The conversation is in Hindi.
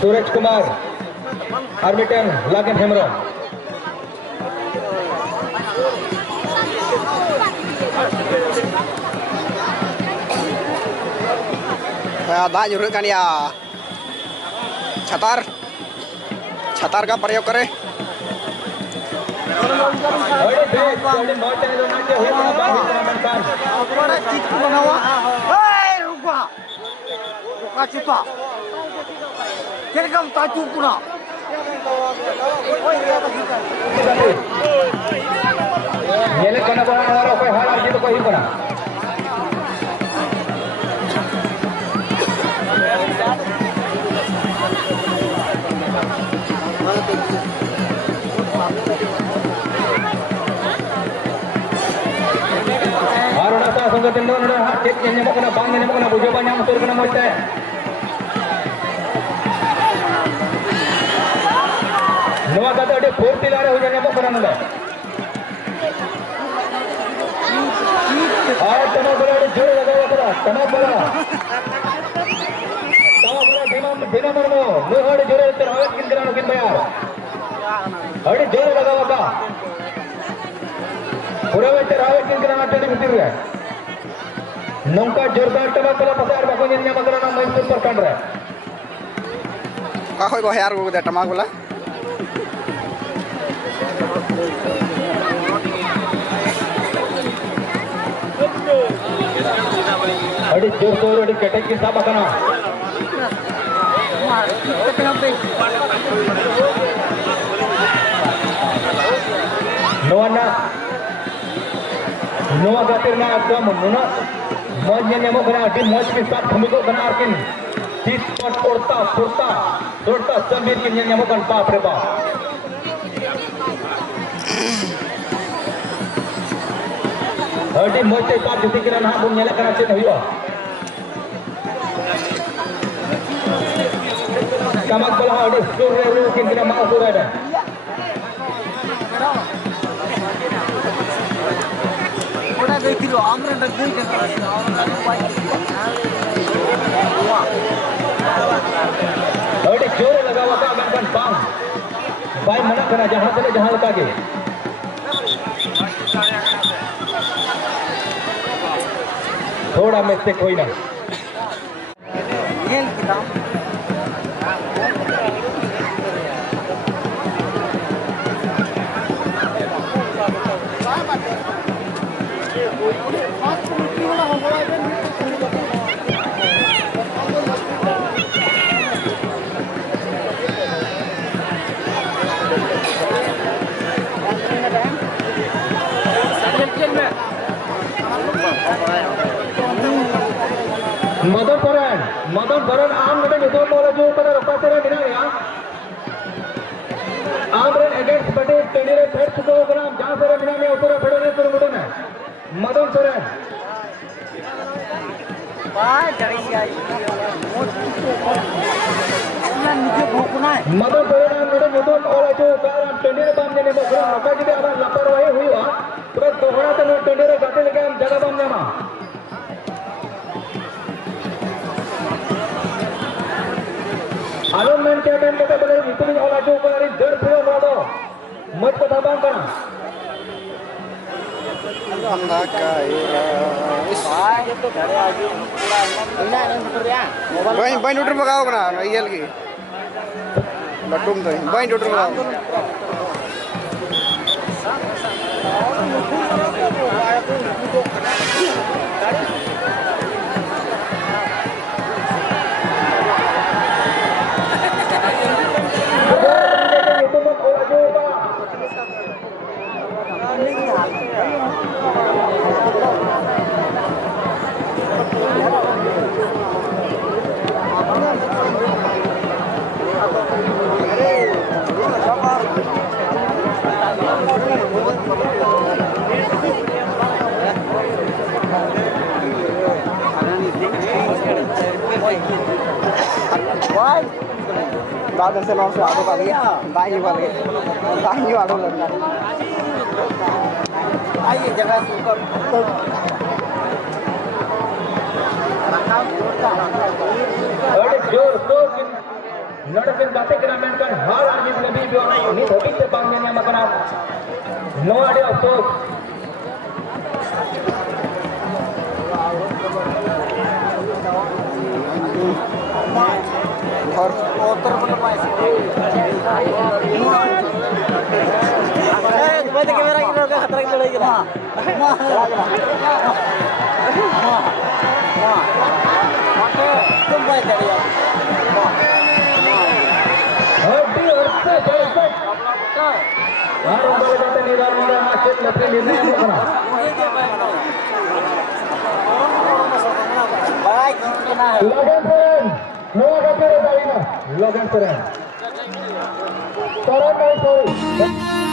सूरज कुमार आर्बिटन लागेन हेमरम दाग जुरुkan ya छतार का प्रयोग करें संगठन चेक बुझे मोटे पूर्ति लारे हो जाने जोर लगा तमा बोला दिना मरमो मुहड़ जोर किन बयार अड़ी जोर लगा पूरा वेचे रावे किन भीतर नौका जोरदार टमा बोला पसार बाको ᱧᱮᱞ ᱧᱟᱢ ᱟᱠᱟᱱᱟ मैसूर प्रखंड रे का होय बहार गो दे टमा बोला अड़ी जोर जोर अड़ी कटक की साब आकना नोआ गातिरना एकदम नुना मौज मौज के साथ भूमिको बना किन तीस पट उड़ता फुरता समीर किन बाप रे बाप अड़ी मौज के साथ जुटी किन ना बुन नेला कना चेन हुआ कमक बोला अड़ी सुर रे रू किन मा सुर रे देखिलो आमरे डगई अड़ी जोर लगावा का गन बांग बाय मना करा जहां लगा के थोड़ा मिस्टेक होई ना खेल किताब मदन भरन आम नडे निदोल बोला जो कदा रपातेरे बिना या आम रे अगेंस्ट बटे टेडीरे फेर चुको ग्राम जहां से बिना में ऊपर फेडरे तो मुडन है मदन सोरेन बाय डरी आई ना निजे भोकना है मदन सोरेन आम नडे निदोल बोला जो ग्राम टेडीरे बाम ने ग्राम रका जी अगर लापरवाही हुई हो तो दोहरा तो टेडीरे गाते लगे हम जगह बाम नमा आलो मेन के टाइम के बले इतनी होला जो करी डर फिरो मारो मत को दाबां करना अंधा कायरा इस ये तो घरे आगे पूरा ना उतरिया मोबाइल बाइन उतर बगाओ ना ईएल की बटुम तो बाइन उतर बगाओ दादर से लॉन्च आगे वाले दाई वाले लगना आइए जगह से ऊपर रखा अरे जोर जोर नड़किन गाते कना मेनकान हार आजित lebih bio ini habis te bang nya makana no ade afsos और उत्तर बोल पाए मैं तो कैमरा की रोके खतरा की लड़ाई गिरा तुम भाई चढ़िया hadi urse jaiset haru bal jate nirar mara macet lepe निर्णय makana Logan Seren no agak kere dalina Logan Seren Seren by sorry